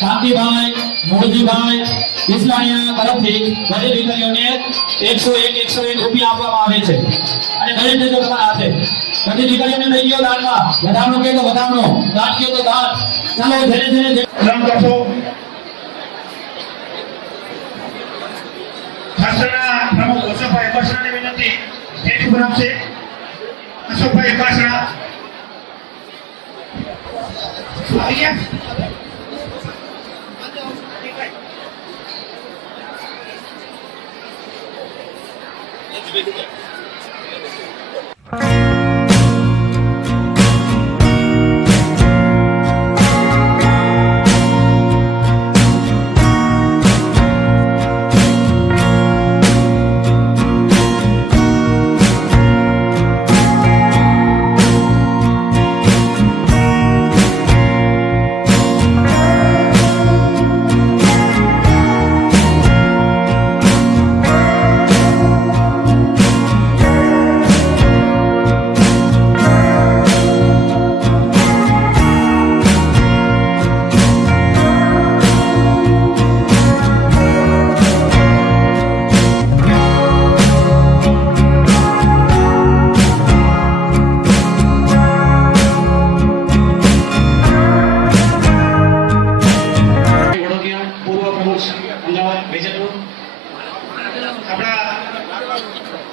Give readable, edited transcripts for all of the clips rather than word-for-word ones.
શાંતિભાઈ મોરજીભાઈ ઇસ્લામિયા તરફથી બધી દીકરીઓને 101 રૂપિયા આપવામાં આવે છે અને દરેક દેજો તમારા હાથે બધી દીકરીઓને લઈ ગયો દાનમાં વધામણો કે તો વધામણો દાન કે તો દાન ચાલો ધીરે ધીરે સલામ કરશો ખાસના પ્રમુખ અશોકભાઈ અપાસરાને વિનંતી સ્ટેજ ઉપર આપશે અશોકભાઈ અપાસરા આવી ગયા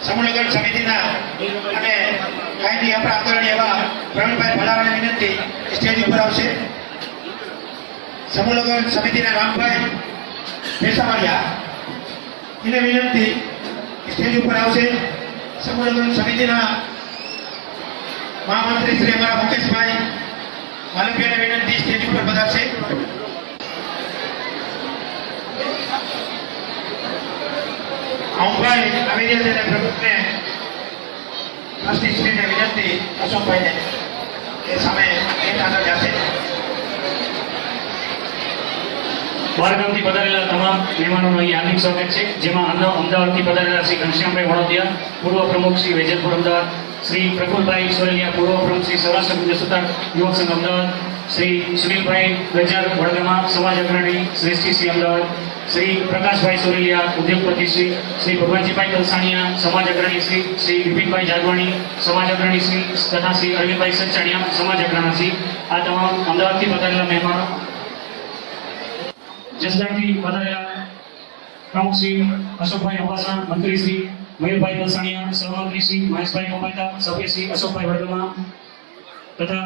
સમૂહલગ્ન સમિતિના અને કાયમી આપણા આદરણીય એવા પ્રવીણભાઈ ભલાવાને વિનંતી સ્ટેજ ઉપર આવશે સમૂહલગ્ન સમિતિના રામભાઈ ભેસાવાડિયા એને વિનંતી સ્ટેજ ઉપર આવશે સમૂહલગ્ન સમિતિના મહામંત્રી શ્રી અમારા મુકેશભાઈ માલવિયાને વિનંતી સ્ટેજ ઉપર પધારશે ભાઈ આવી રહ્યા છે પ્રમુખને ટ્રસ્ટીશ્રીને વિનંતી અશોકભાઈને એ સામે એક આગળ જશે બહારગામથી પધારેલા તમામ મહેમાનોનું અહીં હાર્દિક સ્વાગત છે જેમાં અમદાવાદથી પધારેલા શ્રી ઘનશ્યામભાઈ વણોદિયા પૂર્વ પ્રમુખ શ્રી વેજલપુર અમદાવાદ શ્રી પ્રફુલભાઈ સોરેલિયા પૂર્વ પ્રમુખ શ્રી સૌરાષ્ટ્ર ગુજર સુતાર યુવક સંઘ અમદાવાદ શ્રી સુનિલભાઈ ગજાર વડગામા સમાજ અગ્રણી શ્રેષ્ઠી શ્રી અમદાવાદ શ્રી પ્રકાશભાઈ સોરેલિયા ઉદ્યોગપતિ શ્રી ભગવાનજીભાઈ કલસાણીયા સમાજ અગ્રણી શ્રી વિપિનભાઈ જાગવાણી સમાજ અગ્રણી શ્રી તથા શ્રી અરવિંદભાઈ સચાણીયા સમાજ અગ્રણી શ્રી આ તમામ અમદાવાદથી પધારેલા મહેમાનો જસદણથી પધારેલા પ્રમુખ શ્રી અશોકભાઈ અપાસા મંત્રી શ્રી મયુરભાઈ કલસાણીયા સહમંત્રી શ્રી મહેશભાઈ કોપાયતા સભ્ય શ્રી અશોકભાઈ વડગામા તથા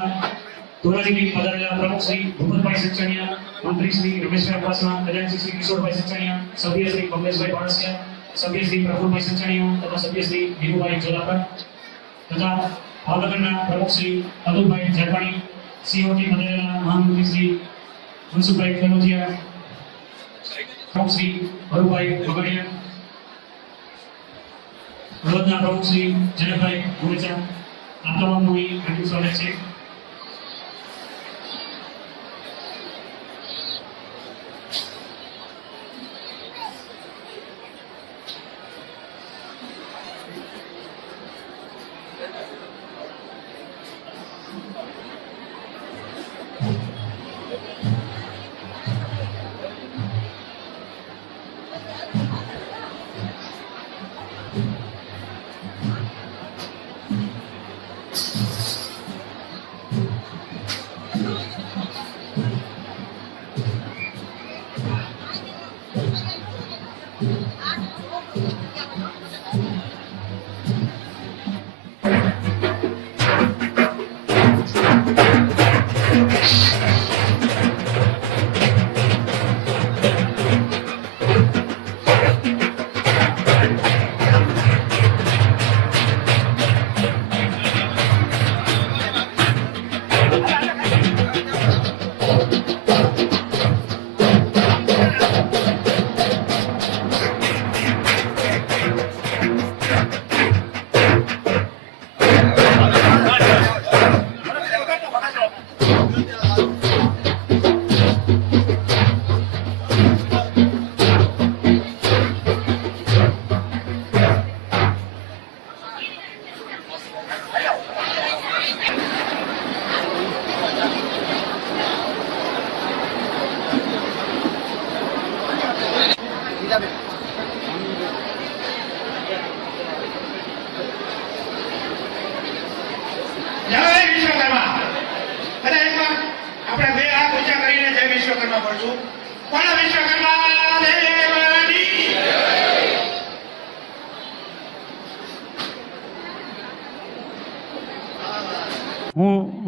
ધોરાજીથી પધારેલા પ્રમુખ શ્રી ભૂપતભાઈ સચાણીયા મંત્રી શ્રી રમેશભાઈ અપાસા ખજાનચી શ્રી કિશોરભાઈ સચાણીયા સભ્ય શ્રી કમલેશભાઈ ભાણસિયા સભ્ય શ્રી પ્રફુલભાઈ સચાણીયા તથા સભ્ય શ્રી ધીરુભાઈ જોલાકર તથા ભાવનગરના પ્રમુખ શ્રી અતુલભાઈ જાગવાણી સીઓથી પધારેલા મહામંત્રી શ્રી મનસુખભાઈ કનોજિયા પ્રમુખ શ્રી હરુભાઈ બગડિયા હળવદના પ્રમુખ શ્રી જનકભાઈ ગુરેચા આ તમામનું અહીં હાર્દિક સ્વાગત છે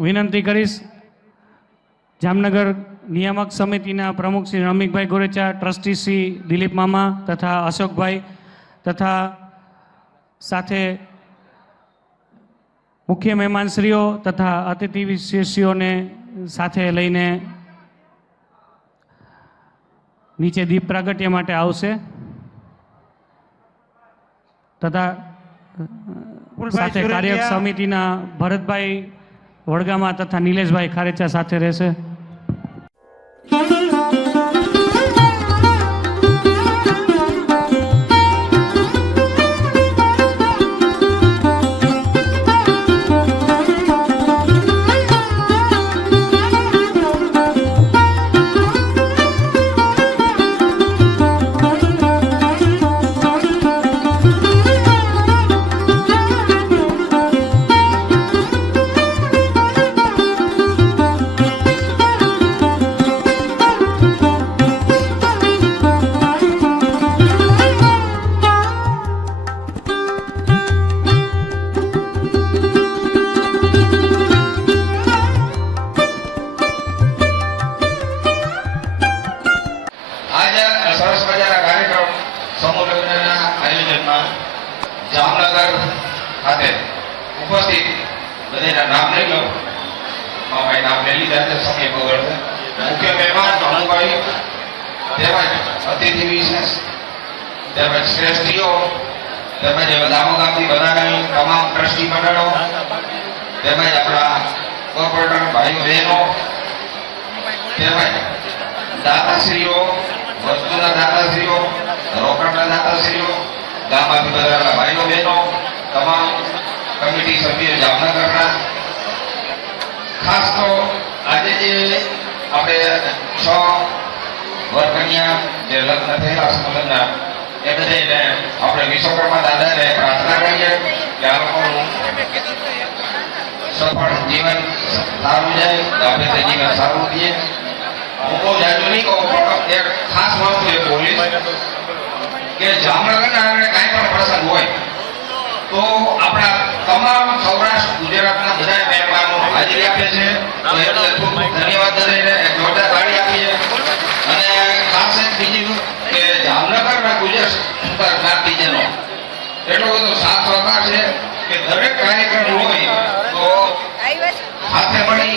વિનંતી કરીશ જામનગર નિયામક સમિતિના પ્રમુખ શ્રી રમિકભાઈ ગોરેચા, ટ્રસ્ટી શ્રી દિલીપ મામા તથા અશોકભાઈ તથા સાથે મુખ્ય મહેમાનશ્રીઓ તથા અતિથિ વિશેષીઓને સાથે લઈને નીચે દીપ પ્રાગટ્ય માટે આવશે તથા સાથે કાર્યક સમિતિના ભરતભાઈ વડગામા તથા નિલેશભાઈ ખારેચા સાથે રહેશે. આજે સરસ મજાના કાર્યક્રમ સમૂહ લગ્નના આયોજનમાં જામનગર ખાતે ઉપસ્થિત બધાના નામ લઈ લો. મામાએ નામ લઈ લીધા છે, સમય બગડશે. મુખ્ય મહેમાન અનુભાઈ, તેમજ અતિથિ વિશેષ, તેમજ શ્રેષ્ઠીઓ, તેમજ ગામોગામથી બનાવેલ તમામ ટ્રસ્ટી મંડળો, તેમજ આપણા કોર્પોરેટર ભાઈઓ બહેનો, તેમજ દાતાશ્રીઓ, વસ્તુના દાતાશ્રીઓ, રોકડના દાતાશ્રીઓ, ગામમાંથી બધા ભાઈઓ બહેનો, તમામ કમિટી સભ્યો જામનગરના. ખાસ તો આજે જે આપણે 6 વરકન્યા જે લગ્ન થયેલા સમૂહના એ બધાને આપણે વિશ્વકર્મા દાદાને પ્રાર્થના કરીએ કે આ લોકોનું સફળ જીવન સારું જાય, દાંપત્ય જીવન સારું દે. હું બહુ જાજુ નહીં કહું, પણ એક ખાસ વસ્તુ એ બોલીશ કે જામનગરના આંગણે કાંઈ પણ પ્રસંગ હોય તો આપણા તમામ સૌરાષ્ટ્ર ગુજરાતના બધા મહેમાનો હાજરી આપે છે. તો એટલે ખૂબ ધન્યવાદ દઈને એક જોરદાર તાળી આપીએ. અને ખાસ એક બીજું કે જામનગરના ગુજર જ્ઞાતિજનો એટલો બધો સાથ સહકાર છે કે દરેક કાર્યક્રમ હોય તો સાથે મળી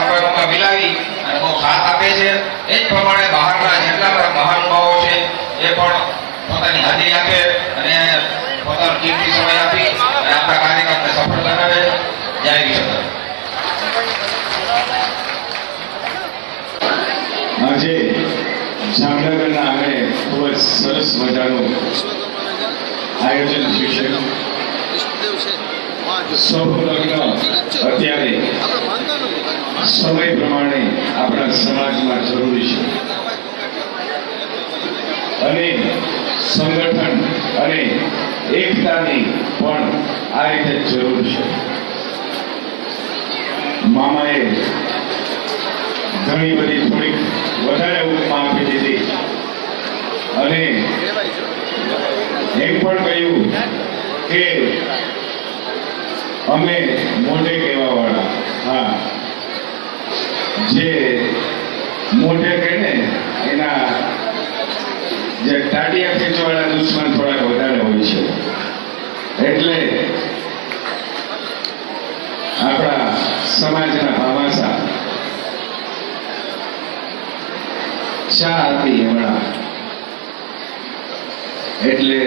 અમે મિલાવી અને બહુ સાથ આપે છે. એ જ પ્રમાણે બહારના જેટલા પણ મહાનુભાવો છે એ પણ પોતાની હાજરી આપે અને પોતાનો કિંમતી સમય આપી અને આપણા કાર્યક્રમને સફળ બનાવે. જય વિશ્વકર્મા. આજે જામનગરના આંગણે ખૂબ જ સરસ મજાનું આયોજન થયું છે. સમૂહ લગ્ન અત્યારે સમય પ્રમાણે આપણા સમાજમાં જરૂરી છે અને સંગઠન અને એકતાની પણ આ રીતે જરૂર છે. મામાએ ઘણી બધી થોડીક વધારે ઉપમા આપી દીધી અને એમ પણ કહ્યું કે અમે મોઢે કહેવા વાળા, હા, જે મોઢે કહે ને એના જે ટાટિયા ખેંચવાળા દુશ્મન થોડાક વધારે હોય છે. એટલે આપણા સમાજના ભામાસા ચા હતી હમણાં, એટલે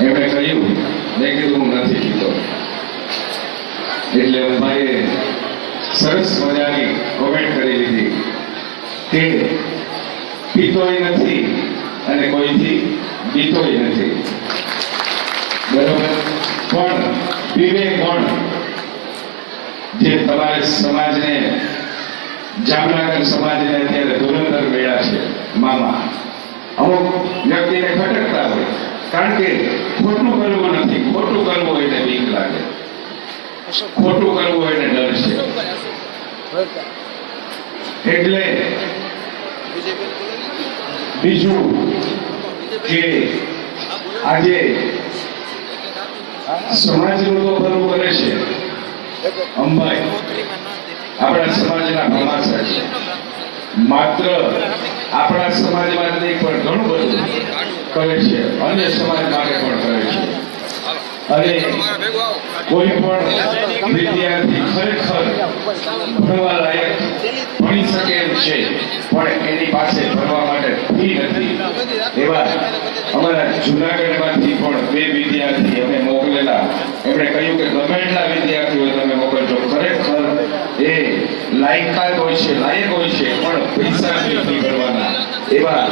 એમણે કહ્યું, મેં કીધું હું નથી પીતો. એટલે ભાઈએ સરસ મજાની કોમેન્ટ કરી લીધી કે પીતોય નથી અને કોઈથી બીતોય નથી. બરોબર, પણ પીવે કોણ? જે તમારે સમાજને, જામનગર સમાજને અત્યારે ધુરંધર મેળા છે મામા. અમુક વ્યક્તિને ખટકતા હોય, કારણ કે ખોટું કરવું નથી, ખોટું કરવું એને બીક લાગે, ખોટું કરવું એને ડર છે. એટલે બીજું કે આજે સમાજનું તો ભલું કરે છે અંબાઈ આપણા સમાજના ભમાસા છે. માત્ર આપણા સમાજમાં જ નહીં પણ ઘણું બધું કરે છે, અન્ય સમાજ માટે પણ કરે છે. અને કોઈ પણ વિદ્યાર્થી ખરેખર ભણવા લાયક ભણી શકે એમ છે, પણ એની પાસે ભણવા માટે ફી નથી. એવા અમારા જુનાગઢમાંથી પણ 2 વિદ્યાર્થી અમે મોકલેલા. એમણે કહ્યું કે ગમે એટલા વિદ્યાર્થીઓ તમે મોકલજો, ખરેખર એ લાયકાત હોય છે, લાયક હોય છે, પણ પૈસા નથી ભરવાના. એવા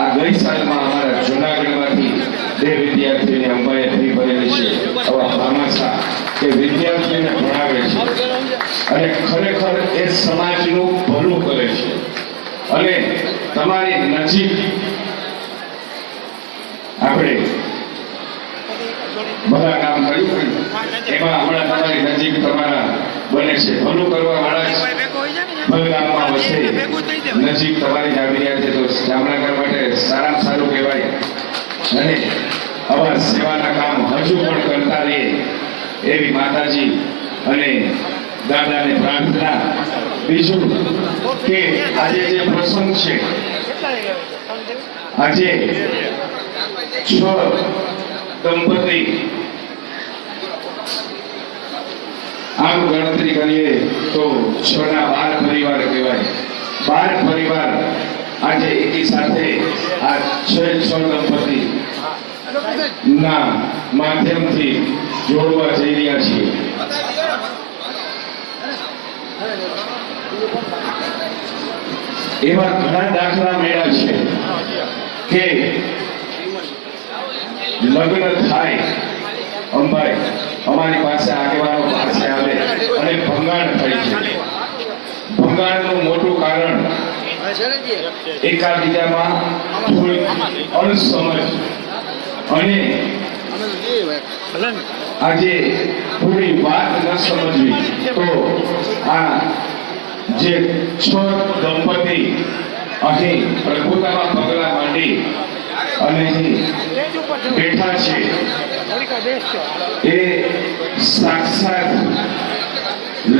આ ગઈ સાલમાં અમારા જુનાગઢમાંથી 2 વિદ્યાર્થીઓને અંબાએ ફી ભરેલી છે. આવા ભામાસા કે વિદ્યાર્થીઓને ભણાવે છે અને ખરેખર એ સમાજનું ભલું કરે છે. અને તમારી નજીક આપણે બધા કામ કર્યું, એમાં હમણાં તમારી નજીક તમારા બને છે ભલું કરવા વાળા જ ભલગામમાં વસે, નજીક તમારી આવી રહ્યા છે. તો જામનગર માટે સારામાં સારું કહેવાય. અને આવા સેવાના કામ હજુ પણ કરતા રહીએ એવી માતાજી અને દાદાને પ્રાર્થના. બીજું કે આજે જે પ્રસંગ છે, આજે 6 દંપતી, આમ ગણતરી કરીએ તો 6 ના 12 પરિવાર કહેવાય. 12 પરિવાર આજે એકી સાથે આ 6 દંપતી ના માધ્યમથી જોડવા જઈ રહ્યા છીએ. એવા ઘણા દાખલા મળ્યા છે કે લગ્ન થાય, અંબાઈ અમારી પાસે આગેવાનો પાસે આવે અને ભંગાણ થાય છે. ભંગાણનું મોટું કારણ એકાબીજામાં થોડી અણસમજ અને આજે પૂરી વાત ન સમજવી. તો આ જે 6 દંપતી અહીં પ્રભુતામાં પગલા માંડી અને અહીં બેઠા છે, એ સાક્ષાત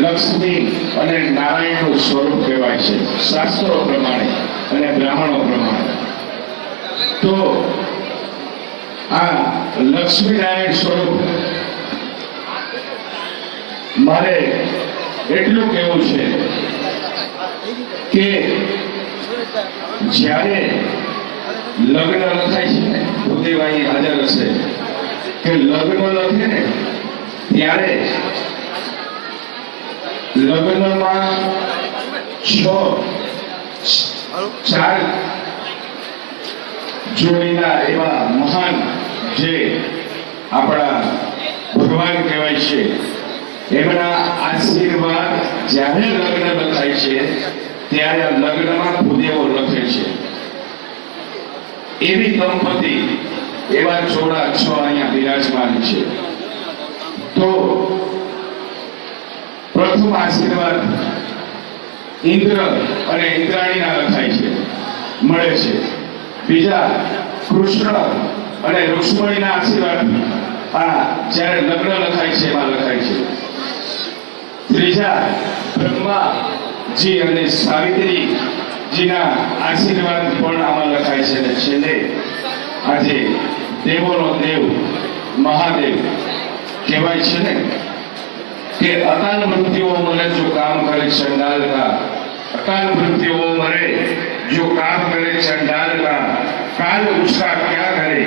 લક્ષ્મી અને નારાયણનું સ્વરૂપ કહેવાય છે શાસ્ત્રો પ્રમાણે અને બ્રાહ્મણો પ્રમાણે. તો આ લક્ષ્મીનારાયણ સ્વરૂપ મારે એટલું કહેવું છે કે જ્યારે લગ્ન લખાય છે ને, ભૂદેવાઈ હાજર હશે, કે લગ્ન લખે ને ત્યારે લગ્નમાં 4 જોડીના એવા મહાન જે આપણા ભગવાન કહેવાય છે, એમના આશીર્વાદ જ્યારે લગ્ન લખાય છે ત્યારે લગ્નમાં ભૂદેવો લખે છે. એવી દંપતી, એવા જોડા 6 અહીંયા બિરાજમાન છે. તો પ્રથમ આશીર્વાદ ઇન્દ્ર અને ઇન્દ્રાણીના લખાય છે, મળે છે. બીજા કૃષ્ણ અને રુક્ષ્મણીના આશીર્વાદ આ જ્યારે લગ્ન લખાય છે એમાં લખાય છે. ત્રીજા બ્રહ્માજી અને સાવિત્રીજીના આશીર્વાદ પણ આમાં લખાય છે. અને છેલ્લે આજે દેવોનો દેવ મહાદેવ કહેવાય છે ને કે અકાલ મૃત્યુઓ મરે જો કામ કરે ચંડાલ કા, અકાલ મૃત્યુઓ મરે जो काम करे चंडाल का, काल उसका क्या करे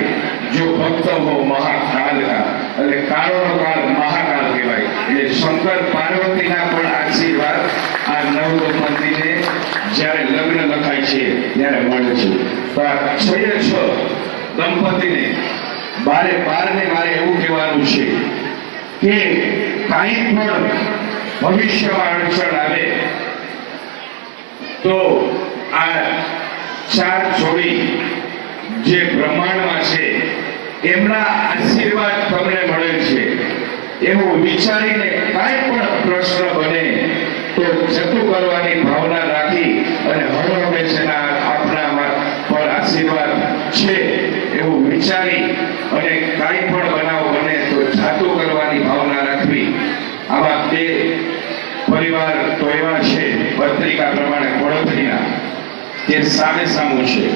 जो भक्त हो महाकाल का. એટલે કાળોનો કાળ મહાકાલ કહેવાય. એટલે શંકર પાર્વતીના પણ આશીર્વાદ આ નવ દંપતીને જ્યારે લગ્ન લખાય છે ત્યારે મળે છે. તો આ 6 દંપતીને 12 ને મારે એવું કહેવાનું છે કે કાંઈ પણ ભવિષ્યમાં અડચણ આવે તો આ 4 જોડી જે બ્રહ્માંડમાં છે એમના આશીર્વાદ તમને મળે છે એવું વિચારીને કાંઈ પણ પ્રશ્ન બને તો જતું કરવાની ભાવના રાખી અને હર હંમેશા આપણા પર આશીર્વાદ છે એવું વિચારી અને કાંઈ પણ બનાવ બને તો જાતું કરવાની ભાવના રાખવી. આવા 2 પરિવાર તો એવા છે પત્રિકા પ્રમાણે વડોદરીના તે સામે સામું છે.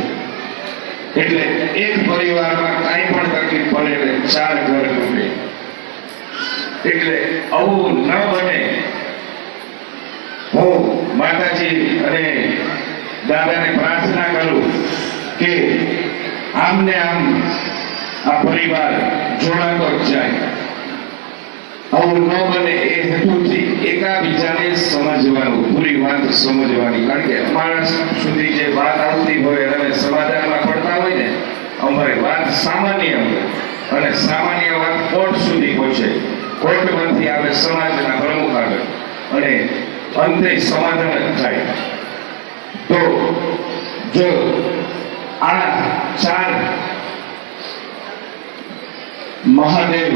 એટલે એક પરિવારમાં કાંઈ પણ તકલીફ પડે એટલે 4 ઘર તૂટે. એટલે આવું ન બને. હું માતાજી અને દાદાને પ્રાર્થના કરું કે આમને આમ આ પરિવાર જોડાતો જ જાય. આવું ન બને એ હેતુથી એકાબીજાને સમજવાનું, પૂરી વાત સમજવાની. કારણ કે અમારા સુધી જે વાત આવતી હોય અને સમાધાનમાં પડતા હોય ને, અમારી વાત સામાન્ય હોય અને સામાન્ય વાત કોર્ટ સુધી પહોંચે, કોર્ટમાંથી આવે સમાજના પ્રમુખ આગળ અને અંતે સમાધાન જ થાય. તો જો આ 4 મહાદેવ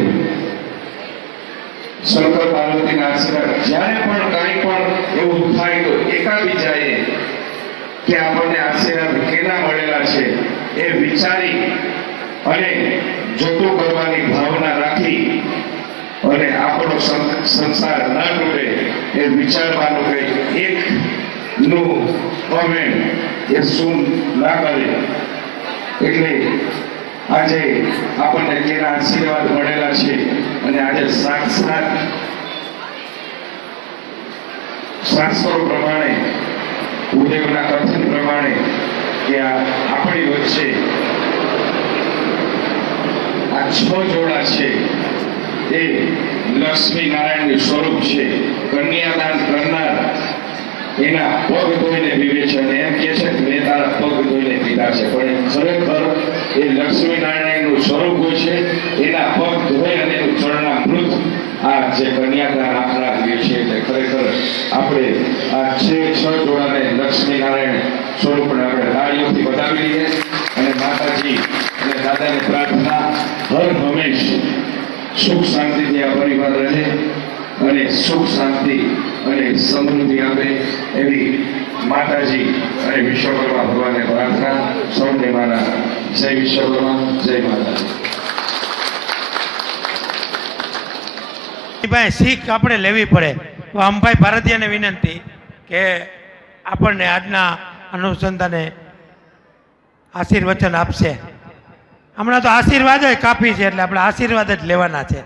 શંકર પાર્વતીના આશીર્વાદ જ્યારે પણ કાંઈ પણ એવું થાય તો એકાબીજાએ કે આપણને આશીર્વાદ કેના મળેલા છે એ વિચારી અને જતું કરવાની ભાવના રાખી અને આપણો સંસાર ન તૂટે એ વિચારવાનું કે એકનું કોમેન્ટ એ શું ના કરે. એટલે આજે આપણને જેના આશીર્વાદ મળેલા છે અને આજે સાક્ષાત શાસ્ત્રો પ્રમાણે, ગુરુદેવના કથન પ્રમાણે કે આપણી વચ્ચે આ 6 જોડા છે એ લક્ષ્મી નારાયણનું સ્વરૂપ છે. કન્યાદાન કરનાર એના પગ ધોઈને પીવે છે અને એમ કહે છે કે મેં તારા પગ ધોઈને પીધા છે, પણ ખરેખર એ લક્ષ્મી નારાયણનું સ્વરૂપ હોય છે. એના પગ ધોઈ અને એનું ચરણામૃત આ જે કન્યાદાન આપનાર જે છે તે ખરેખર આપણે આ 6 જોડાને લક્ષ્મી નારાયણ સ્વરૂપને આપણે તાળીઓથી વધાવી લઈએ અને માતાજી અને દાદાને પ્રાર્થના હર હંમેશ સુખ શાંતિથી આ પરિવાર રહે અને સુખ શાંતિ અને સમૃદ્ધિ આપે એવી માતાજી અને વિશ્વકર્મા ભગવાનને પ્રાર્થના. સૌને મારા જય વિશ્વકર્મા, જય માતાજી. ભાઈ શીખ આપણે લેવી પડે. તો અંબાઈ ભારતીયને વિનંતી કે આપણને આજના અનુસંધાને આશીર્વચન આપશે. હમણાં તો આશીર્વાદ જ કાફી છે, એટલે આપણે આશીર્વાદ જ લેવાના છે.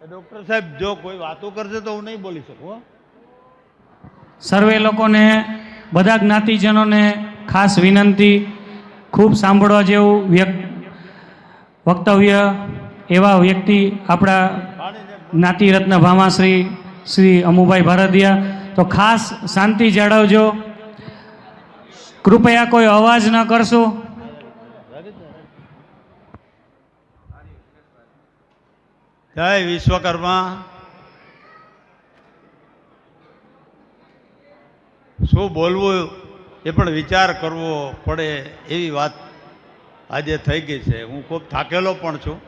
ડોક્ટર સાહેબ જો કોઈ વાતો કરશે તો હું નહીં બોલી શકું. સર્વે લોકોને, બધા જ્ઞાતિજનોને ખાસ વિનંતી, ખૂબ સાંભળવા જેવું વક્તવ્ય એવા વ્યક્તિ આપણા જ્ઞાતિરત્ન ભામાશ્રી શ્રી અમુભાઈ ભારતીયા. તો ખાસ શાંતિ જાળવજો, કૃપયા કોઈ અવાજ ન કરશો. જય વિશ્વકર્મા. શું બોલવું એ પણ વિચાર કરવો પડે એવી વાત આજે થઈ ગઈ છે. હું ખૂબ થાકેલો પણ છું.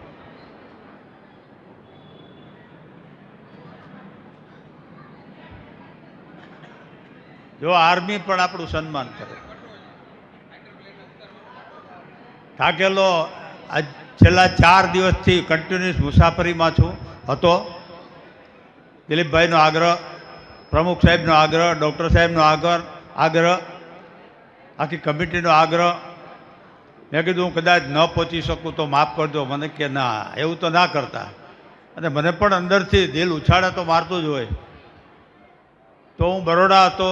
જો આર્મી પણ આપણું સન્માન કરે. થાકેલો આજ છેલ્લા 4 દિવસથી કન્ટિન્યુઅસ મુસાફરીમાં હતો. દિલીપભાઈનો આગ્રહ, પ્રમુખ સાહેબનો આગ્રહ, ડૉક્ટર સાહેબનો આગ્રહ, આખી કમિટીનો આગ્રહ. મેં કીધું હું કદાચ ન પહોંચી શકું તો માફ કરજો. મને કે ના, એવું તો ના કરતા. અને મને પણ અંદરથી દિલ ઉછાળે તો મારતું જ હોય. તો હું બરોડા હતો,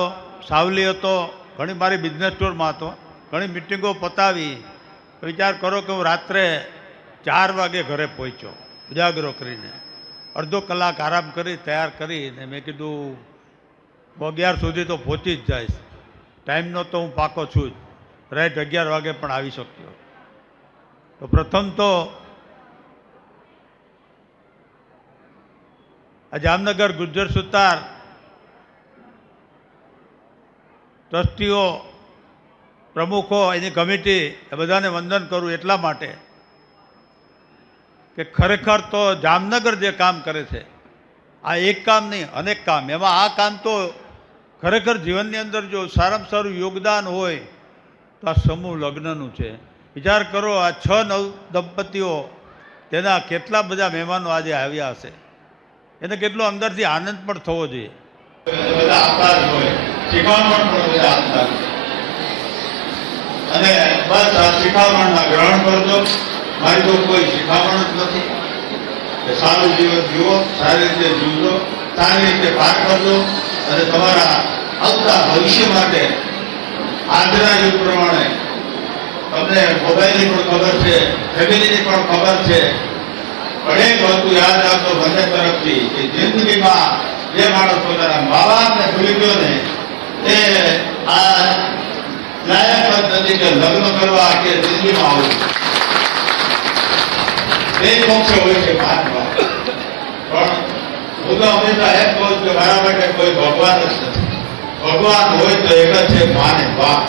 સાવલી હતો, ઘણી મારી બિઝનેસ ટૂરમાં હતો, ઘણી મિટિંગો પતાવી. વિચાર કરો કે હું રાત્રે 4 વાગે ઘરે પહોંચ્યો ઉજાગરો કરીને. અડધો કલાક આરામ કરી તૈયાર કરીને મેં કીધું 11 સુધી તો પહોંચી જ જઈશ. ટાઈમનો તો હું પાકો છું જ. રાઈટ 11 વાગે પણ આવી શક્યો. તો પ્રથમ તો આ જામનગર ગુર્જર સુતાર ટ્રસ્ટીઓ, પ્રમુખો, એની કમિટી, એ બધાને વંદન કરું એટલા માટે કે ખરેખર તો જામનગર જે કામ કરે છે, આ એક કામ નહીં, અનેક કામ. એમાં આ કામ તો ખરેખર જીવનની અંદર જો સારામાં સારું યોગદાન હોય તો આ સમૂહ લગ્નનું છે. વિચાર કરો, આ 6 નવ દંપતીઓ તેના કેટલા બધા મહેમાનો આજે આવ્યા હશે, એને કેટલો અંદરથી આનંદ પણ થવો જોઈએ. બધા આપતા જ હોય, શિખામણ પણ બધા આપતા જ. અને બસ આ શિખામણના ગ્રહણ કરજો. મારી તો કોઈ શિખામણ જ નથી કે સારું જીવન જીવો, સારી રીતે જીવજો, સારી રીતે પાર કરજો અને તમારા આવતા ભવિષ્ય માટે આજના યુગ પ્રમાણે તમને મોબાઈલની પણ ખબર છે, ફેમિલીની પણ ખબર છે, પણ એક વસ્તુ યાદ રાખજો બંને તરફથી કે જિંદગીમાં જે માણસ પોતાના મા બાપને ભૂલી ગયો ને એ આ લાયક જ નથી કે લગ્ન કરવા કે જિંદગીમાં આવું. બે પક્ષ હોય છે માનવા, પણ હું તો હંમેશા એમ કહું કે મારા માટે કોઈ ભગવાન જ નથી. ભગવાન હોય તો એક જ છે, માને બાપ.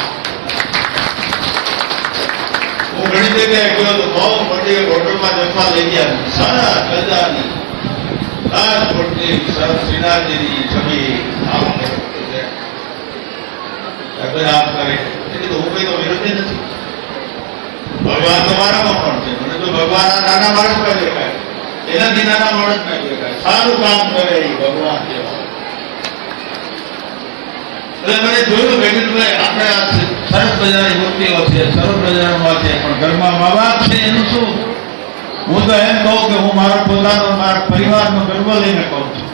હું ઘણી જગ્યાએ ગયો તો બહુ મોટી હોટલમાં જમવા લઈ ગયા, સરસ મજાની મોટી સરસ શ્રીનાથજીની છબી આમ કરે. હું કઈ તો વિરોધી નથી. ભગવાન તો મારામાં પણ છે. મને તો ભગવાન આ નાના માણસમાં દેખાય, એનાથી નાના માણસમાં દેખાય. સારું કામ કરે એ ભગવાન કહેવાય. એટલે મને જોયું કે આપણે આ સરસ મજાની મૂર્તિઓ છે, સરસ મજાનો છે, પણ ઘરમાં મા બાપ છે એનું શું? હું તો એમ કહું કે હું મારા પોતાનો મારા પરિવારનો ગર્વ લઈને કહું છું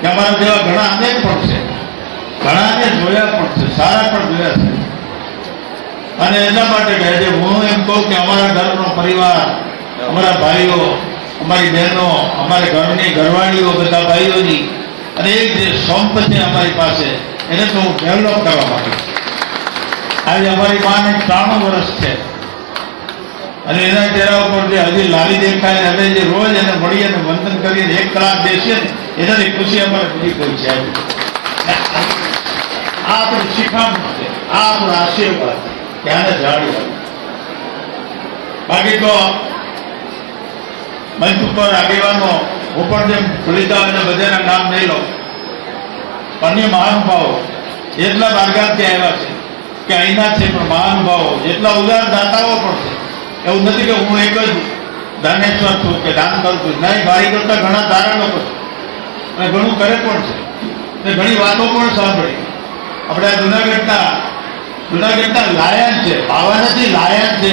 કે અમારા જેવા ઘણા અનેક પણ છે, ઘણાને જોયા પણ છે, સારા પણ જોયા છે. અને એટલા માટે કહે છે હું એમ કહું કે અમારા ઘરનો પરિવાર, અમારા ભાઈઓ, અમારી બહેનો, અમારે ઘરની ઘરવાળીઓ, બધા ભાઈઓની અને એક જે સંપ છે અમારી પાસે એને તો હું ડેવલપ કરવા માંગુ. આજે અમારી માને 93 વર્ષ છે અને એના ચહેરા ઉપર જે હજી લાલી દેખાય, હવે જે રોજ એને મળી અને વંદન કરીને 1 કલાક બેસીએ ને એનાથી ખુશી અમારે પૂરી કરી છે. આ આપણું શિખામણ છે, આ આપણો આશીર્વાદ ત્યાંને જાળવી. બાકી તો મંચ ઉપર આગેવાનો હું પણ જેમ ભૂલીતા અને બધાના નામ નહીં લઉં, અન્ય મહાનુભાવો એટલા બારગામથી આવ્યા છે કે અહીંના છે, પણ મહાનુભાવો એટલા ઉદાર દાતાઓ પણ છે. એવું નથી કે હું એક જ દાનેશ્વર છું કે દાન કરું છું, નહીં, મારી કરતા ઘણા સારા લોકો છે અને ઘણું કરે પણ છે અને ઘણી વાતો પણ સાંભળી. આપણે આ જુનાગઢના લાયન છે, બાવા નથી, લાયન છે.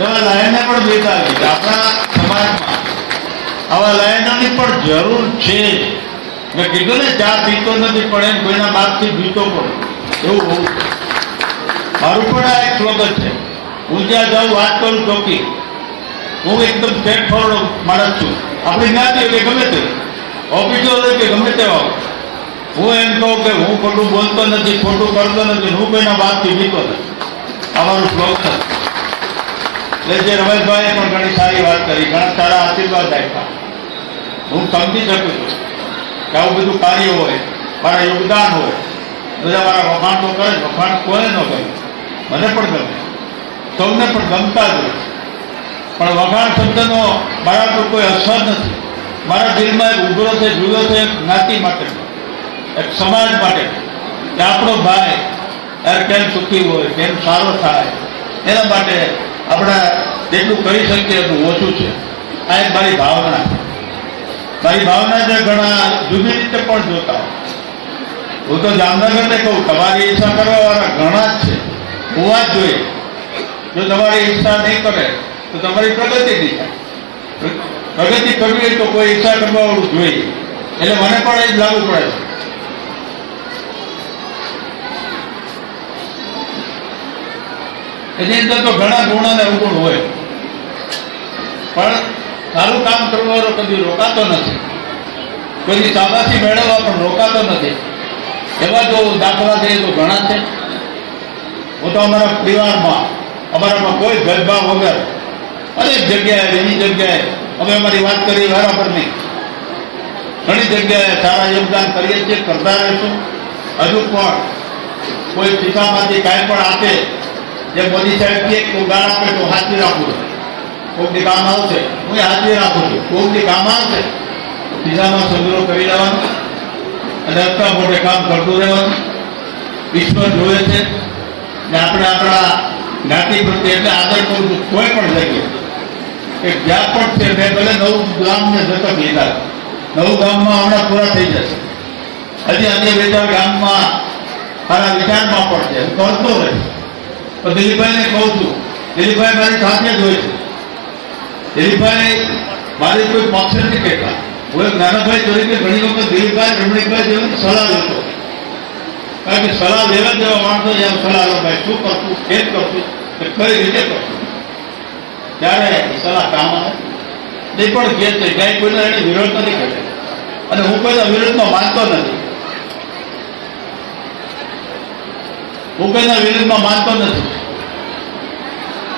એવા લાયનને પણ બેસાડી આપણા સમાજમાં આવા લાયનોની પણ જરૂર છે. મેં કીધું ને ચા પીતો નથી પણ એમ કોઈના બાપથી પીતો પણ એવું હોવું. મારું પણ આ એક સ્લોગન છે. હું જ્યાં જાઉં વાત કરું ચોકી, હું એકદમ સ્ટેટ ફોરવર્ડ માણસ છું. આપણી જ્ઞાતિ કે ગમે તે ઓફિસો હોય કે ગમે તેવા, હું એમ કહું કે હું ખોટું બોલતો નથી, ખોટું કરતો નથી, હું કોઈના બાપથી પીતો નથી. અમારું સ્લોગન. એટલે જે રમેશભાઈએ પણ ઘણી સારી વાત કરી, ઘણા સારા આશીર્વાદ આપ્યા. હું સમજી શકું છું કે આવું બધું કાર્ય હોય, મારા યોગદાન હોય, બધા મારા વખાણ તો કરે, વખાણ કોને ન કરે, મને પણ ગમે, સૌને પણ ગમતા જ હોય. પણ વખાણ શબ્દનો મારા પર કોઈ અસર નથી. મારા દિલમાં એક ઉભરો છે, જુદો છે, એક જ્ઞાતિ માટે, એક સમાજ માટે કે આપણો ભાઈ કેમ સુખી હોય, કેમ સારો થાય, એના માટે આપણે જેટલું કરી શકીએ એટલું ઓછું છે. આ એક મારી ભાવના છે. મારી ભાવના છે ઘણા જુદી રીતે પણ જોતા. હું તો જામનગરને કહું, તમારી ઈચ્છા કરવાવાળા ઘણા જ છે, હોવા જ જોઈએ. જો તમારી ઈચ્છા નહીં કરે તો તમારી પ્રગતિ નહીં થાય. પ્રગતિ કરવી હોય તો કોઈ ઈચ્છા કરવાવાળું જોઈએ. એટલે મને પણ એ જ લાગુ પડે છે. એની અંદર તો ઘણા ગુણ અને અવગુણ હોય, પણ સારું કામ કરવાનો કદી રોકાતો નથી. કોઈની શાબાશી મેળવવા પણ રોકાતો નથી. એવા જો દાખલા છે તો ઘણા છે. હું તો અમારા પરિવારમાં અમારામાં કોઈ ભેદભાવ વગર અનેક જગ્યાએ, એની જગ્યાએ અમે અમારી વાત કરી બરાબર નહીં, ઘણી જગ્યાએ સારા યોગદાન કરીએ છીએ, કરતા રહીશું. હજુ પણ કોઈ ખિસ્સામાંથી કાંઈ પણ આપે, જે મોદી સાહેબ કે કોઈ ગાળ આપે તો હાજરી રાખું છું, કોઈની કામ આવશે, હું હાજરી રાખું છું. કોઈની કામ આવશે ખિસ્સામાં સંગ્રહ કરી લેવાનો અને અત્યારે મોટે કામ કરતું રહેવાનું. ઈશ્વર જોવે છે ને આપણે આપણા જ્ઞાતિ પ્રત્યે એટલે આદર કરું છું કોઈ પણ જગ્યાએ કે જ્યાં પણ છે મેં ભલે 9 ગામને દત્તક લીધા, 9 ગામમાં હમણાં પૂરા થઈ જશે, હજી અન્ય 2-4 ગામમાં મારા વિચારમાં પણ છે, હું કરતો રહીશ. તો દિલીપભાઈને કહું છું, દિલીપભાઈ મારી સાથે જ હોય છે. દિલીપભાઈ મારી કોઈ પક્ષ નથી કહેતા. હું એક નાનાભાઈ તરીકે ઘણી વખત દિલીપભાઈ રમણીકભાઈ જેવી સલાહ લેતો, કારણ કે સલાહ લેવા જેવા માણસો એમ સલાહ લો ભાઈ શું કરતું, કેમ કરતું, કઈ રીતે કરતું, ત્યારે એ સલાહ કામ આવે. નહીં પણ કે છે ક્યાંય કોઈને એને વિરોધ નથી કર્યો, અને હું કોઈના વિરોધમાં માનતો નથી. હું કોઈના વિરોધમાં માનતો નથી.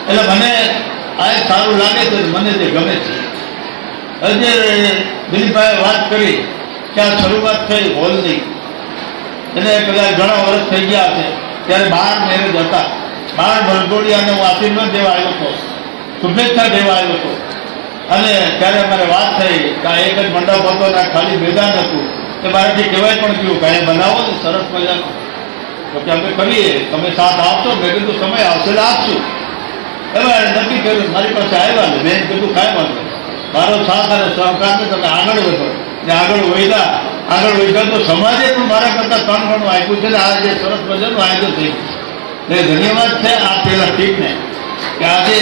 એટલે મને આ એક સારું લાગે છે, મને જે ગમે છે. હજી દિલીપભાઈએ વાત કરી કે આ શરૂઆત થઈ હોલની, એને કદાચ ઘણા વર્ષ થઈ ગયા છે. ત્યારે 12 મેરેજ હતા, 12 વરઘોડિયાને હું આશીર્વાદ દેવા આવ્યો હતો, શુભેચ્છા દેવા આવ્યો હતો. અને ત્યારે અમારે વાત થઈ કે આ એક જ મંડપ હતો ને ખાલી મેદાન હતું, તો મારાથી કહેવાય પણ ગયું કાંઈ બનાવો ને સરસ મજાનો, તો કે અમે કરીએ, તમે સાથ આપશો. મેં કીધું સમય આવશે એટલે આપશું. હવે નક્કી કર્યું, મારી પાસે આવ્યા ને મેં કીધું કાંઈ વાંધો, મારો સાથ અને સહકારને તમે આગળ વધો. ને આગળ વધ્યા તો સમાજે પણ મારા કરતાં 3 ગણું આપ્યું છે. આ જે સરસ મજાનું આયોજન થઈ ગયું, એટલે ધન્યવાદ છે આ પેલા ટીમને કે આજે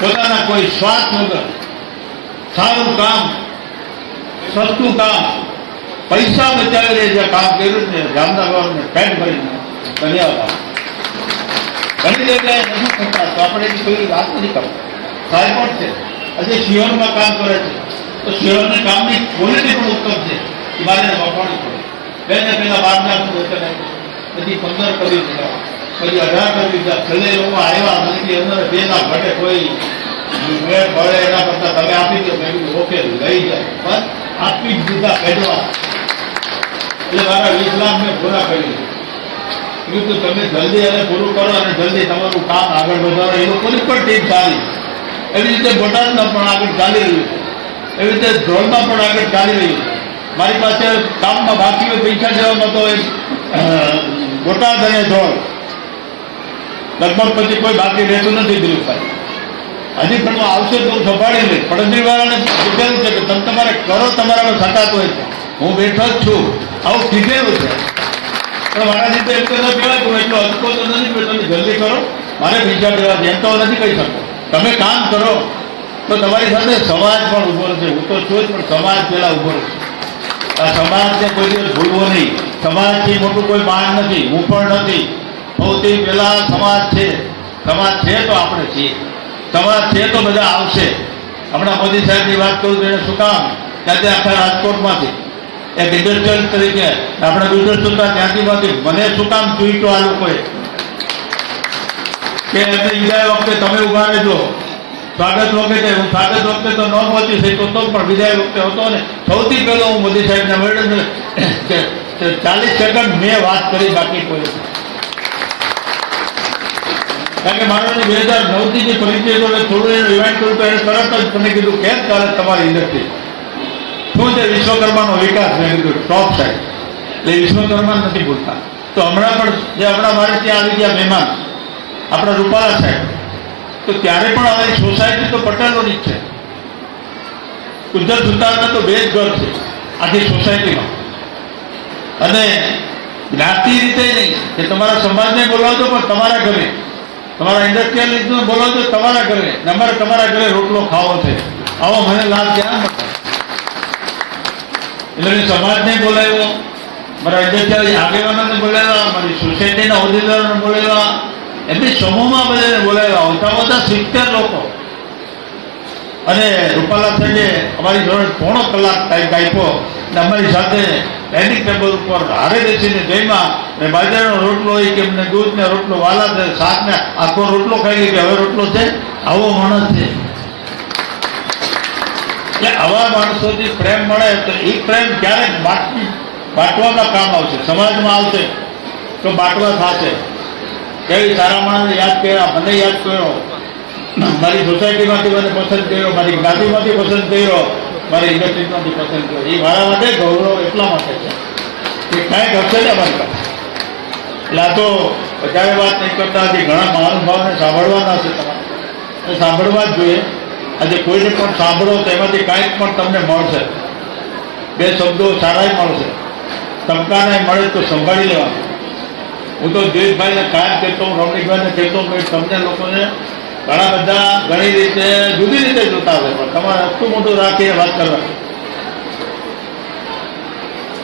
પોતાના કોઈ સ્વાર્થ વગર સારું કામ, સસ્તું કામ, પૈસા બચાવીને જે કામ કર્યું ને જામનગરને પેટ ભરીને ધન્યવાદ. ઘણી જગ્યાએ નથી કરતા તો આપણે એની કોઈ વાત નથી કરતા, સાહેબ પણ છે. આજે શિહોરમાં કામ કરે છે તો શિહોરની કામની ક્વોલિટી પણ ઉત્તમ છે, એ મારે વખાણવું પડે. પહેલા 12,000 વેતન આપ્યું, પછી 15 કરી દીધા, પછી 18 કરી દીધા. છેલ્લે લોકો આવ્યા નથી અંદર 2 લાખ ઘટે, કોઈ મેળ પડે એના કરતા તમે આપી દો. મેં કીધું ઓકે લઈ જાય, બસ આપી જ દીધા પહેરવા. એટલે મારા 20 લાખ મેં પૂરા કરી દીધું. તમે જલ્દી એને પૂરું કરો અને જલ્દી તમારું કામ આગળ વધારો. એ લોકોની પણ ટીમ ચાલી, એવી રીતે બોટાદમાં પણ આગળ ચાલી રહ્યું છે, એવી રીતે ધ્રોલમાં પણ આગળ ચાલી રહ્યું છે. મારી પાસે કામમાં બાકી હોય પૈસા દેવામાં તો બોટાદ અને ધ્રોલ લગભગ પછી કોઈ બાકી રહેતું નથી. દિલીપભાઈ હજી પણ આવશે તો હું સંભાળી લઈશ. પડદરીવાળાને કીધેલું છે કે તમે તમારે કરો, તમારામાં થકાત હોય છે, હું બેઠો જ છું, આવું કીધેલું છે. પણ મારાથી તો એમ તો ન કહેવાય, હું એટલો અટકો તો નથી કે તમે જલ્દી કરો, મારે પૈસા દેવા છે, એમ તો નથી કહી શકો. તમે કામ કરો તો તમારી સાથે સમાજ પણ ઉભો રહેશે. હું તો છું જ, પણ સમાજ પહેલા ઉભો રહેશે. આ સમાજને કોઈ દિવસ ભૂલવો નહીં. સમાજથી મોટું કોઈ માન નથી, હું પણ નથી. સૌથી પહેલા સમાજ છે. સમાજ છે તો આપણે છીએ, સમાજ છે તો બધા આવશે. હમણાં મોદી સાહેબની વાત કરું તો એને શું કામ ત્યાંથી આખા રાજકોટમાંથી એક ઇન્ડસ્ટ્રીયલ તરીકે આપણે ગુજરાત સુધા ત્યાંથી મને શું કામ જોઈતો આ લોકોએ કે એમને વિદાય વખતે તમે ઉભા રહેજો, સ્વાગત વખતે હું સ્વાગત વખતે તો ન પહોંચી શક્યો તો પણ વિદાય વખતે હતો ને. સૌથી પહેલો હું મોદી સાહેબને મળ્યો કે 40 સેકન્ડ મેં વાત કરી, બાકી કોઈ. કારણ કે મારો 2009થી જે પરિચય હતો એટલે થોડું એને રિવાઇન્ડ કર્યું તો એને તરત જ તમે કીધું કેમ ચાલે તમારી ઇન્ડસ્ટ્રી, શું છે વિશ્વકર્માનો વિકાસ. મેં કીધું ટોપ સાઈડ, એટલે વિશ્વકર્મા નથી ભૂલતા. તો હમણાં પણ હમણાં મારે ત્યાં આવી ગયા મહેમાન આપણા રૂપાલા સાહેબ, તો ત્યારે પણ અમારી સોસાયટી તો પટેલોની જ છે. ગુજરાત સુધારના તો 2 જ ઘર છે આખી સોસાયટીમાં. અને જ્ઞાતિ રીતે નહીં કે તમારા સમાજને બોલાવજો, પણ તમારા ઘરે, તમારા ઇન્ડસ્ટ્રીયલિસ્ટને બોલાવજો તમારા ઘરે, અમારે તમારા ઘરે રોટલો ખાવો છે. આવો મને લાભ ક્યાં મળે? એટલે મેં સમાજને બોલાવ્યો, મારા ઇન્ડસ્ટ્રીયલ આગેવાનોને બોલાવ્યા, મારી સોસાયટીના હોદ્દેદારોને બોલાવ્યા, એમની સમૂહમાં બધાને બોલાવ્યા. ઓછામાં ઓછા 70 લોકો. અને રૂપાલા સાહેબે અમારી જોડે 3.5 કલાક ટાઈમ આપ્યો અને અમારી સાથે ડાઇનિંગ ટેબલ ઉપર હારે બેસીને જમ્યા. અને બાજરાનો રોટલો હોય કે એમને દૂધ ને રોટલો વાલા છે, શાક ને આખો રોટલો ખાઈ કે હવે રોટલો છે. આવો માણસ છે. એટલે આવા માણસોથી પ્રેમ મળે તો એ પ્રેમ ક્યારેક બાંટવામાં કામ આવશે, સમાજમાં આવશે તો બાંટવા થશે. એવી સારા માણસને યાદ કર્યા, મને યાદ કર્યો, મારી સોસાયટીમાંથી મને પસંદ કર્યો, મારી જ્ઞાતિમાંથી પસંદ કર્યો, મારી ઇન્ડસ્ટ્રીમાંથી પસંદ કર્યો. એ મારા માટે ગૌરવ એટલા માટે છે કે કાંઈક હશે ને અમારી પાસે. એટલે આ તો વધારે વાત નહીં કરતા, હજી ઘણા મહાનુભાવને સાંભળવાના છે તમારે, એ સાંભળવા જ જોઈએ. આજે કોઈને પણ સાંભળો તો એમાંથી કાંઈક પણ તમને મળશે, બે શબ્દો સારા મળશે, તબકાને મળે તો સંભાળી લેવાનું. હું તો દેશભાઈને કાયમ કહેતો હું, રમણીકભાઈને કહેતો કે તમને લોકોને ઘણા બધા ઘણી રીતે જુદી રીતે જોતા હોય, પણ તમારે આટલું મોટું રાખીને વાત કરવાની.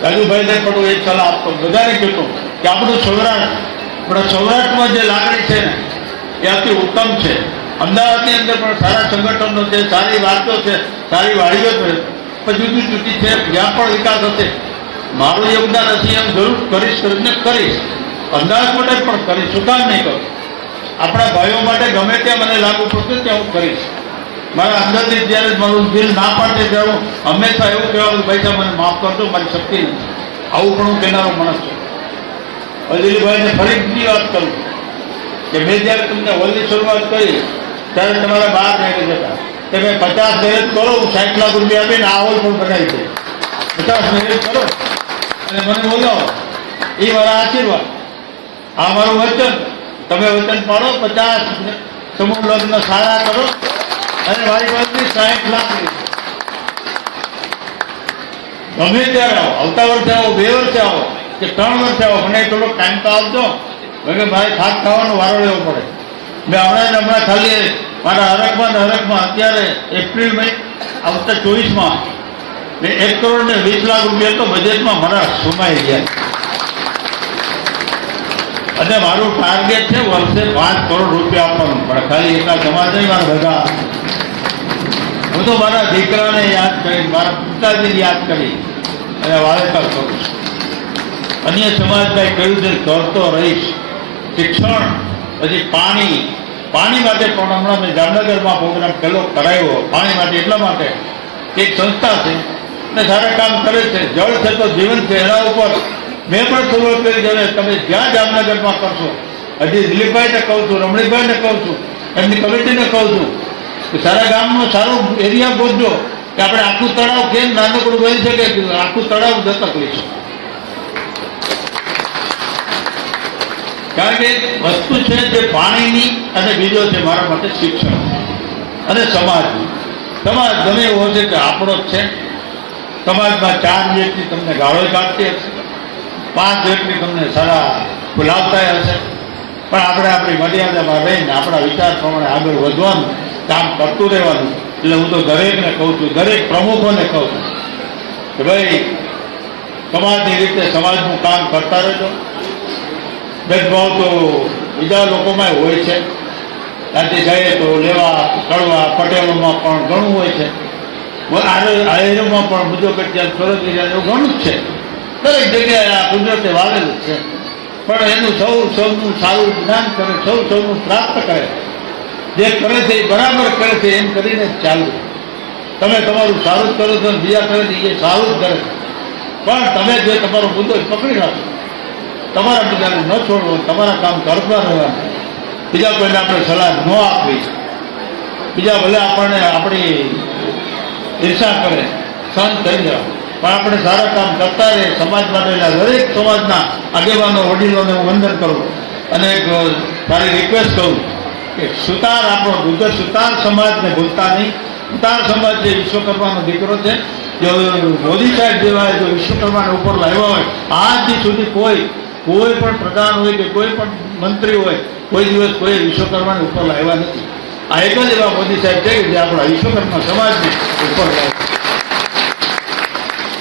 રાજુભાઈને પણ હું એક સલાહ આપતો, બધાને કહેતો કે આપણું સૌરાષ્ટ્ર, આપણા સૌરાષ્ટ્રમાં જે લાગણી છે ને એ અતિ ઉત્તમ છે. અમદાવાદની અંદર પણ સારા સંગઠનો છે, સારી વાતો છે, સારી વાડીઓ છે, પણ જુદી જુદી છે. જ્યાં પણ વિકાસ હશે મારું યોગદાન હશે એમ જરૂર કરીશ, કરીને કરીશ. અમદાવાદ માટે પણ કરીશ, શું કામ નહીં કરું? આપણા ભાઈઓ માટે ગમે ત્યાં મને લાગુ પડશે ત્યાં હું કરીશ. મારા અંદરથી જ્યારે મારું દિલ ના પાડે ત્યારે હું હંમેશા એવું કહેવાનું ભાઈ સાહેબ મને માફ કરજો, મારી શક્તિ નથી. આવું પણ હું કહેનારો માણસ છું. દિલીપભાઈને ફરી બીજી વાત કરું કે મેં જ્યારે તમને હોલની શરૂઆત કરી ત્યારે તમારા બહાર રહી જતા કે મેં 50 મેરેજ કરો, હું 60 લાખ રૂપિયા આપીને આ હોલ પણ બનાવી દઉં. 50 મેરેજ કરો અને મને બોલાવો, એ મારા આશીર્વાદ, આ મારું વચન. તમે વચન પાડો, 50 સમૂહ લગ્ન સારા કરો અને મારી પાસેથી 60 લાખ ગમે ત્યારે આવો, આવતા વર્ષે આવો, 2 વર્ષે આવો કે 3 વર્ષે આવો, મને થોડોક ટાઈમ તો આપજો, કે મારે ખાસ ખાવાનો વારો લેવો પડે. મેં હમણાં ખાલી મારા હરખમાં અત્યારે એપ્રિલ મે આવતા 24માં મેં 1 કરોડ ને 20 લાખ રૂપિયા તો બજેટમાં મારા સુમાઈ ગયા. અને મારું ટાર્ગેટ છે વર્ષે 5 કરોડ રૂપિયા આપવાનું, પણ ખાલી એટલા જમા નહીં મારા બધા. હું તો મારા દીકરાને યાદ કરી, મારા પિતાજીને યાદ કરી અને વાવેતર કરું છું. અન્ય સમાજભાઈ કહ્યું છે કરતો રહીશ. શિક્ષણ, પછી પાણી માટે પણ હમણાં મેં જામનગરમાં પ્રોગ્રામ પહેલો કરાવ્યો. પાણી માટે એટલા માટે એક સંસ્થા છે અને સારા કામ કરે છે. જળ છે તો જીવન છે, એના ઉપર મેં પણ શરૂઆત કરી છે. તમે જ્યાં જામનગરમાં કરશો, હજી દિલીપભાઈને કહું છું, રમણીકભાઈને કહું છું, એમની કમિટીને કહું છું કે સારા ગામનો સારો એરિયા ગોતજો કે આપણે આખું તળાવ કેમ નાનકડું બની શકે, આખું તળાવ દત્તક લઈશું. કારણ કે વસ્તુ છે જે પાણીની અને બીજો છે મારા માટે શિક્ષણ અને સમાજ ગમે એવો હશે કે આપણો જ છે. સમાજમાં 4 વ્યક્તિ તમને ગાળો કાઢતી હશે, 5 વ્યક્તિ તમને સારા ખુલાવતા હશે, પણ આપણે આપણી મર્યાદામાં રહીને આપણા વિચાર પ્રમાણે આગળ વધવાનું કામ કરતું રહેવાનું. એટલે હું તો દરેકને કહું છું, દરેક પ્રમુખોને કહું છું કે ભાઈ સમાજની રીતે સમાજનું કામ કરતા રહેજો. ભેદભાવ તો બીજા લોકોમાં હોય છે, ત્યાંથી જઈએ તો લેવા કડવા પટેલોમાં પણ ઘણું હોય છે, આયરોમાં પણ બીજો કેટલા સરસ એવું ઘણું જ છે. દરેક જગ્યાએ આ કુદરતે વાવેલું છે, પણ એનું સૌનું સારું જ્ઞાન કરે, સૌનું પ્રાપ્ત કરે, જે કરે છે એ બરાબર કરે છે એમ કરીને ચાલવું. તમે તમારું સારું જ કરો છો, બીજા કરે છે એ સારું જ કરે છે, પણ તમે જે તમારો મુદ્દો પકડી રાખો, તમારા બીજાને ન છોડવું, તમારા કામ કરતા રહેવાનું. બીજા કોઈને આપણે સલાહ ન આપવી, બીજા ભલે આપણને આપણી ઈર્ષા કરે, સહન કરી જવા, પણ આપણે સારા કામ કરતા રહે. સમાજ માટેના દરેક સમાજના આગેવાનો વડીલોને હું વંદન કરું અને એક સારી રિક્વેસ્ટ કરું કે સુતાર આપણો દુર્ગ સુતાર સમાજને ભૂલતા નહીં. સુતાર સમાજ જે વિશ્વકર્માનો દીકરો છે, જો મોદી સાહેબ જેવા જો વિશ્વકર્માને ઉપર લાવ્યા હોય, આજ સુધી કોઈ પણ પ્રધાન હોય કે કોઈ પણ મંત્રી હોય, કોઈ દિવસ કોઈ વિશ્વકર્માને ઉપર લાવ્યા નથી. આ એક જ એવા મોદી સાહેબ છે કે જે આપણા વિશ્વકર્મા સમાજને ઉપર લાવ્યા.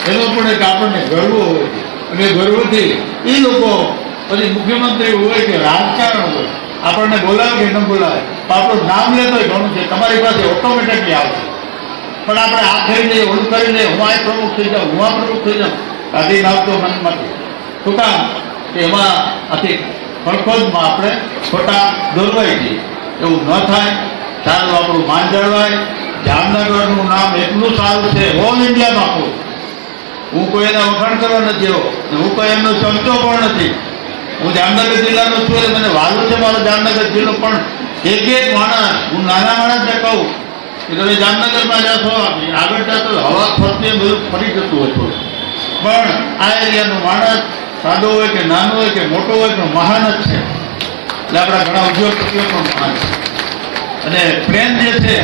એનો પણ એક આપણને ગર્વ હોય અને ગર્વથી એ લોકો પછી મુખ્યમંત્રી હોય કે રાજકારણ હોય આપણને બોલાવે કે ન બોલાવે, આપણું નામ લેતો ઘણું છે, તમારી પાસે ઓટોમેટિકલી આવશે. પણ આપણે આ કરી લઈએ, ઓલું કરી લઈએ, હું આ પ્રમુખ થઈ જાઉં, હું આ પ્રમુખ થઈ જાઉં, કાઢી નાખતો મનમાંથી. શું કામ કે એમાં આથી ખળખોદમાં આપણે ખોટા દોરવાઈ જઈએ. એવું ન થાય. સારું આપણું માન જળવાય. જામનગરનું નામ એટલું સારું છે ઓલ ઇન્ડિયામાં આખું. હું કોઈ એના વખાણ કરવા નથી આવ્યો, હું કોઈ એમનો ચમચો પણ નથી. હું જામનગર જિલ્લાનો છું એટલે મને વાલું છે મારો જામનગર જિલ્લો, પણ એક માણસ, હું નાના માણસને કહું કે તમે જામનગરમાં જાશો, આગળ જાતો હવા ફરતી બધું ફરી જતું હતું, પણ આ એરિયાનો માણસ સાદો હોય કે નાનો હોય કે મોટો હોય પણ મહાન જ છે. એટલે આપણા ઘણા ઉદ્યોગપતિઓ પણ મહાન છે. અને પ્રેમ જે છે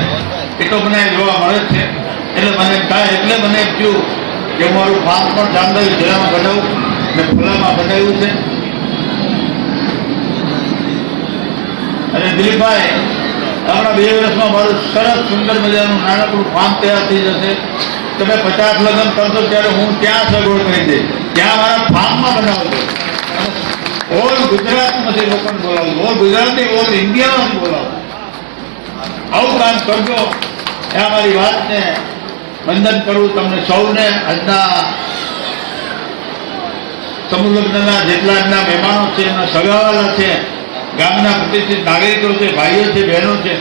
એ તો મને જોવા મળે જ છે. એટલે મને થાય એટલે મને એમ થયું કે હું મારું ફાર્મ પણ જામનગર જિલ્લામાં બનાવું અને ખુલ્લામાં બનાવ્યું છે. અને દિલીપભાઈ આપણા 2 વર્ષમાં મારું સરસ સુંદર મજાનું નાનકડું ફાર્મ તૈયાર થઈ જશે. તમે 50 લગ્ન કરશો ત્યારે હું ત્યાં સગવડ કરી દઈશ, ત્યાં મારા ફાર્મમાં બનાવજો. ઓલ ગુજરાતમાંથી લોકોને બોલાવું, ઓલ ગુજરાતી ઓલ ઇન્ડિયામાંથી બોલાવું. આવું કામ કરજો. એ મારી વાતને વંદન કરું તમને સૌને. આજના સમૂહ લગ્નના જેટલા એમના મહેમાનો છે, એમના સગાવાલા છે, ગામના પ્રતિષ્ઠિત નાગરિકો છે, ભાઈઓ છે, બહેનો છે,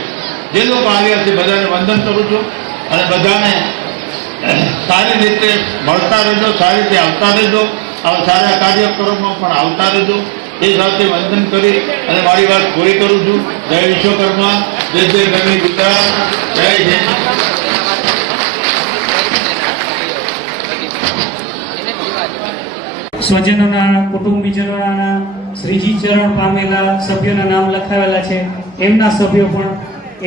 જે લોકો આવ્યા છે બધાને વંદન કરું છું. અને બધાને સારી રીતે મળતા રહેજો, સારી રીતે આવતા રહેજો, આવા સારા કાર્યક્રમોમાં પણ આવતા રહેજો. એ સાથે વંદન કરી અને મારી વાત પૂરી કરું છું. જય વિશ્વકર્મા, જય જય ગરવી ગુજરાત, જય જય. સ્વજનોના, કુટુંબીજનોના શ્રીજી ચરણ પામેલા સભ્યોના નામ લખાવેલા છે. એમના સભ્યો પણ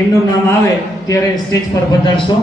એમનું નામ આવે ત્યારે સ્ટેજ પર પધારશો.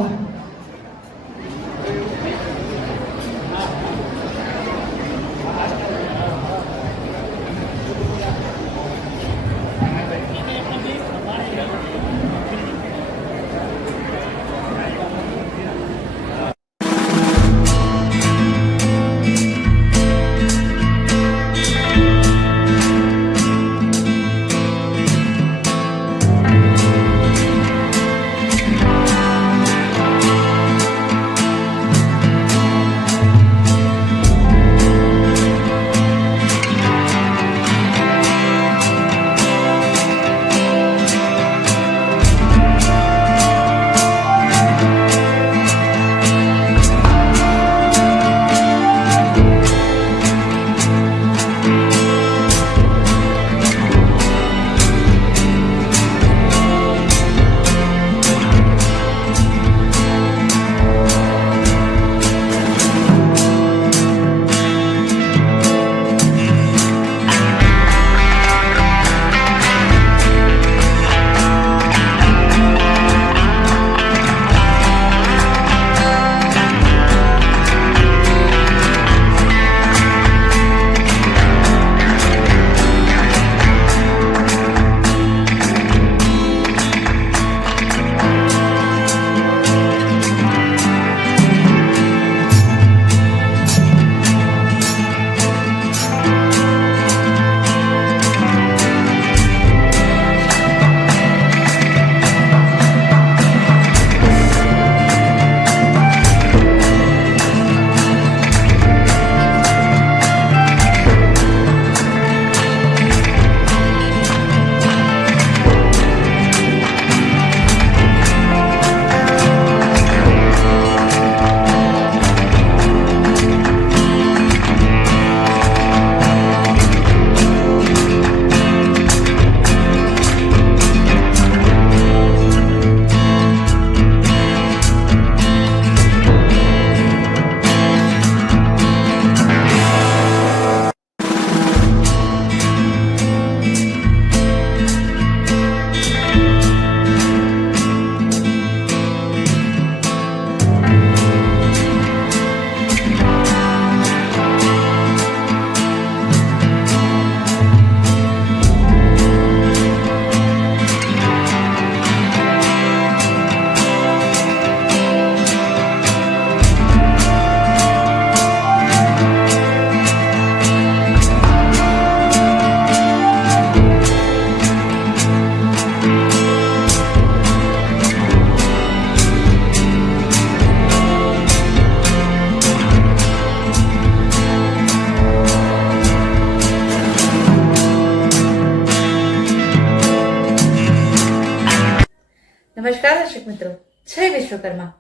નમસ્કાર દર્શક મિત્રો, જય વિશ્વકર્મા.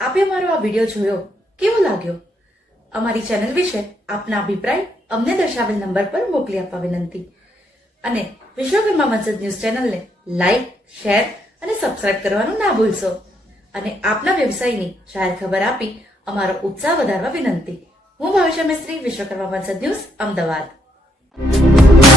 આપે અમારો આ વિડીયો જોયો, કેવો લાગ્યો? અમારી ચેનલ વિશે આપના અભિપ્રાય અમને દર્શાવેલ નંબર પર મોકલી આપવા વિનંતી. અને વિશ્વકર્મા મસ્જિદ ન્યૂઝ ચેનલને લાઈક, શેર અને સબસ્ક્રાઇબ કરવાનું ના ભૂલશો. અને આપના વ્યવસાયની જાહેર ખબર આપી અમારો ઉત્સાહ વધારવા વિનંતી. હું ભાવિશા મિસ્ત્રી, વિશ્વકર્મા વંશજ ન્યૂઝ, અમદાવાદ.